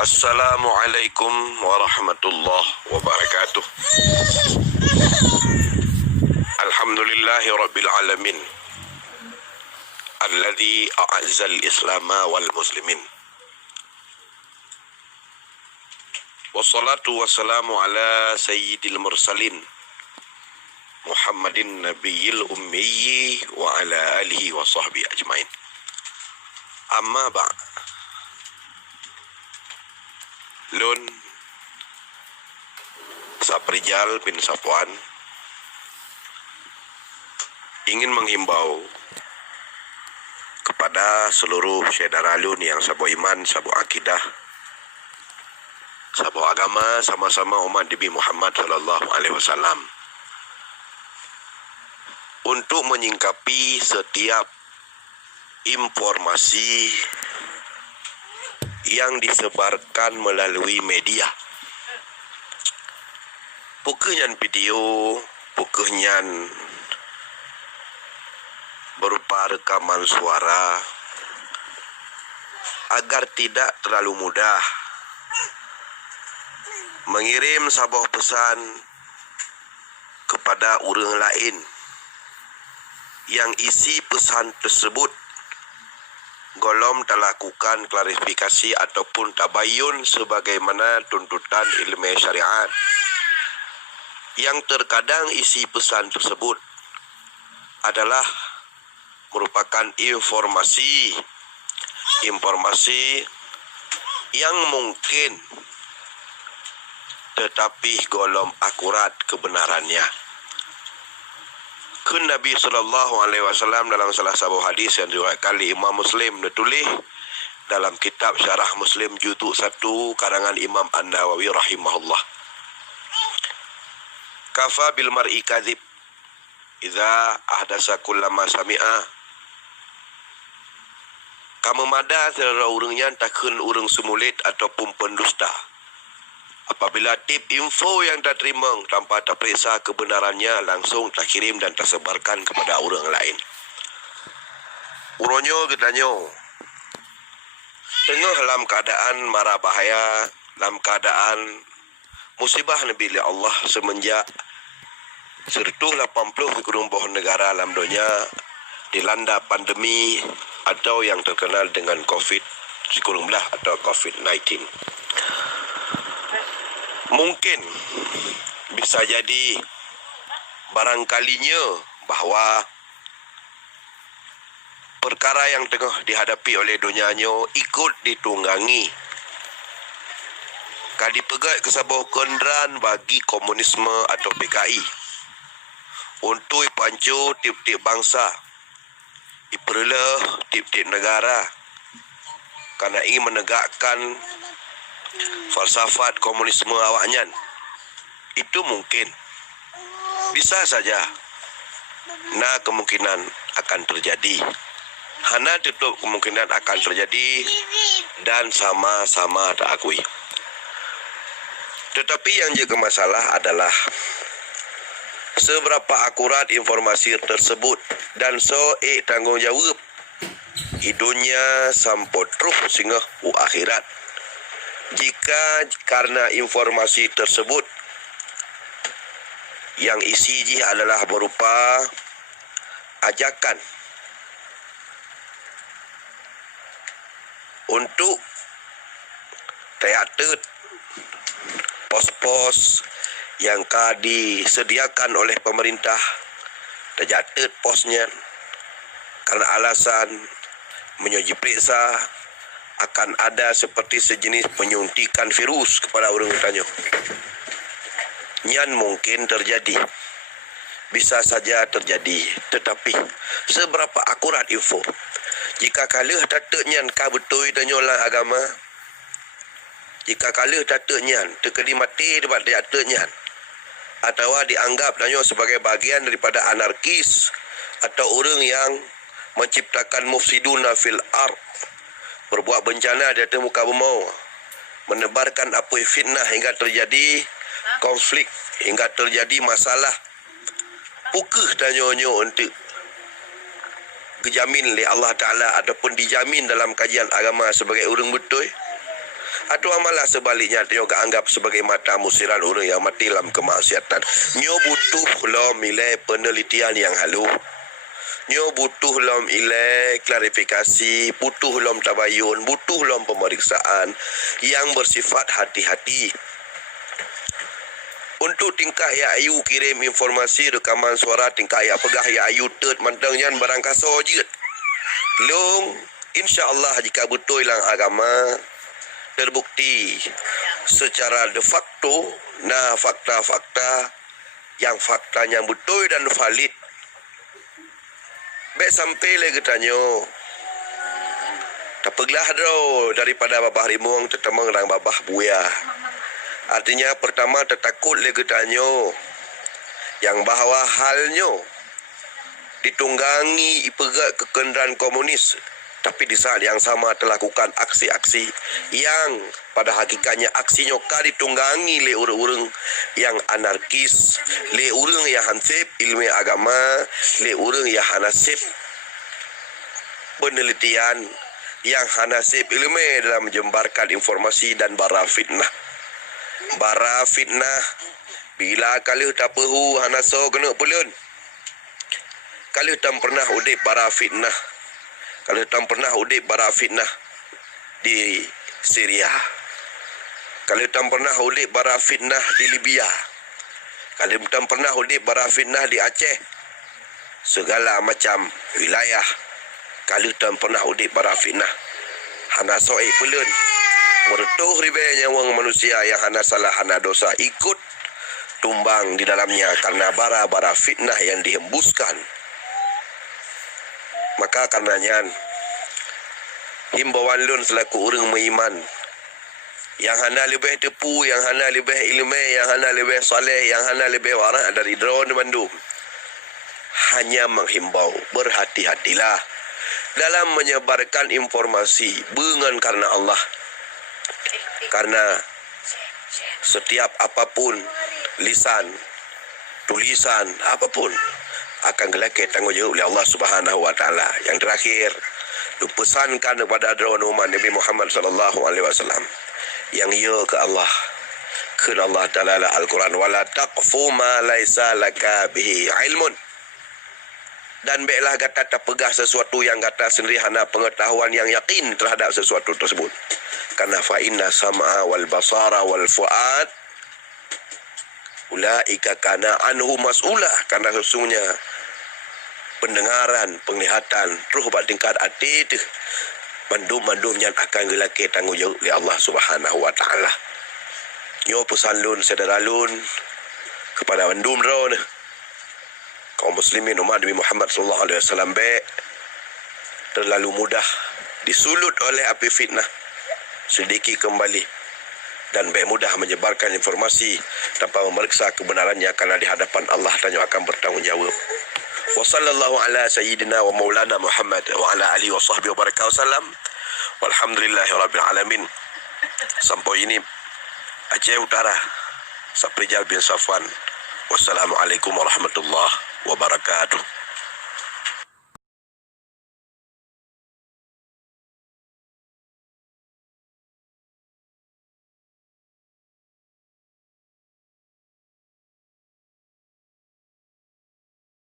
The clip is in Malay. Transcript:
Assalamualaikum warahmatullahi wabarakatuh. Alhamdulillahi rabbil alamin, alladzi a'azzal islama wal muslimin. Wassalatu wassalamu ala sayyidil mursalin Muhammadin nabiyil ummi wa ala alihi wa sahbihi ajmain. Amma ba'd. Lun Saprijal bin Safwan ingin menghimbau kepada seluruh saudara lun yang sabo iman, sabo akidah, sabo agama, sama-sama umat Nabi Muhammad sallallahu alaihi wasallam, untuk menyingkapi setiap informasi yang disebarkan melalui media. Bukannya video, bukannya berupa rekaman suara, agar tidak terlalu mudah mengirim sebuah pesan kepada orang lain yang isi pesan tersebut golom terlakukan klarifikasi ataupun tabayun sebagaimana tuntutan ilmu syariat, yang terkadang isi pesan tersebut adalah merupakan informasi yang mungkin tetapi golom akurat kebenarannya. Kun Nabi sallallahu alaihi wasallam dalam salah satu hadis yang diriwayatkan oleh Imam Muslim ditulis dalam kitab Syarah Muslim juzuk 1 karangan Imam An-Nawawi rahimahullah. Kafa bil mar'i kadzib idza ahdasa kullama sami'a. Kamu mada selera urangnya takun urang semulit ataupun pendusta apabila tip info yang tak terima tanpa terperiksa kebenarannya langsung terkirim dan tersebarkan kepada orang lain. Uronyo katanya, tengah dalam keadaan mara bahaya, dalam keadaan musibah Nabi Allah semenjak 180 kerumbah negara dalam dunia dilanda pandemi atau yang terkenal dengan COVID-19 atau COVID-19. Mungkin bisa jadi barangkalinya bahawa perkara yang tengah dihadapi oleh dunianya ikut ditunggangi kali pegat ke sebuah kenderaan bagi komunisme atau PKI untuk pancu tip-tip bangsa, iperlah tip-tip negara kerana ingin menegakkan falsafat komunisme awaknya. Itu mungkin bisa saja. Nah, kemungkinan akan terjadi. Hana tutup kemungkinan akan terjadi dan sama-sama tak akui. Tetapi yang jadi masalah adalah seberapa akurat informasi tersebut dan tanggungjawab hidunya sampai terus sehingga akhirat. Jika karena informasi tersebut yang isi adalah berupa ajakan untuk teater pos-pos yang disediakan oleh pemerintah, terjatuh posnya karena alasan menyuji periksa akan ada seperti sejenis penyuntikan virus kepada orang tanya. Nyan mungkin terjadi. Bisa saja terjadi. Tetapi seberapa akurat info? Jika kalah tatuk nyan ka betul tanyolah agama. Jika kalah tatuk nyan terkedi mati debat tatuk nyan. Atau dianggap tanyo sebagai bagian daripada anarkis atau orang yang menciptakan mufsiduna fil ard, berbuat bencana di atas muka bumi, menebarkan apa fitnah hingga terjadi konflik, hingga terjadi masalah. Pukul tanya-nyo untuk dijamin oleh Allah Ta'ala ataupun dijamin dalam kajian agama sebagai orang betul. Atau amalah sebaliknya dia anggap sebagai mata musiran orang yang mati dalam kemaksiatan. Nyo butuh lo nilai penelitian yang halu. Nyo butuh lom ilai klarifikasi, butuh lom tabayun, butuh lom pemeriksaan yang bersifat hati-hati. Untuk tingkah ya ayu kirim informasi rekaman suara tingkah ya pegah ya ayu tet mantang yan barang kaso je. Long insya-Allah jika betul lang agama terbukti secara de facto nah fakta-fakta yang faktanya betul dan valid. Baik sampai lagi tanyo. Tak peglah do daripada babah rimung tetemang rang babah buaya. Artinya pertama tertakut lagi tanyo. Yang bahawa halnyo ditunggangi ipegat kekenderaan komunis. Tapi di saat yang sama telah lakukan aksi-aksi yang pada hakikatnya aksinya ditunggangi oleh orang-orang yang anarkis, oleh orang yang hansip ilmu agama, oleh orang yang hanasib penelitian, yang hanasib ilmu dalam menjembarkan informasi dan bara fitnah. Bara fitnah bila kali tak perlu hanaso kena pulun. Kali tak pernah udip bara fitnah. Kalau tak pernah udip bara fitnah di Syria. Kalau tak pernah udip bara fitnah di Libya. Kalau tak pernah udip bara fitnah di Aceh. Segala macam wilayah. Kalau tak pernah udip bara fitnah. Hana soe pelun. Mertuh ribanya wang manusia yang hana salah hana dosa ikut tumbang di dalamnya karena bara-bara fitnah yang dihembuskan. Maka karenanya himbauan lun selaku orang beriman yang hana lebih tepu, yang hana lebih ilmu, yang hana lebih saleh, yang hana lebih warak dari drone Bandung hanya menghimbau berhati-hatilah dalam menyebarkan informasi dengan karena Allah. Karena setiap apapun lisan, tulisan apapun akan gelake tanggungjawab oleh Allah Subhanahu wa taala. Yang terakhir, dipesankan kepada drone umat Nabi Muhammad sallallahu alaihi wasallam yang ya ke Allah. Ke Allah Taala Al-Quran wala taqfu ma laisa laka bihi ilmun. Dan baiklah kata tak pegah sesuatu yang kata sendiri hana pengetahuan yang yakin terhadap sesuatu tersebut. Karena fa inna sam'a wal basara wal fuad ulaika kana anhu mas'ula. Karena sesungguhnya pendengaran, penglihatan, ruh bak tingkat hati itu mandum-mandum yang akan gelake tanggungjawab oleh Allah Subhanahu wa taala. Nyo pesan lun saudara lun kepada mandum ron kaum muslimin umat Nabi Muhammad sallallahu alaihi wasallam baik terlalu mudah disulut oleh api fitnah sedikit kembali dan baik mudah menyebarkan informasi tanpa memeriksa kebenarannya karena di hadapan Allah tanya akan bertanggungjawab. Wa sallallahu ala sayyidina wa maulana Muhammad wa ala alihi wa sahbihi wa barakatuh wasallam. Walhamdulillahi rabbil alamin. Sampai ini Aceh Utara, Saprijal bin Safwan. Wassalamualaikum warahmatullahi wabarakatuh.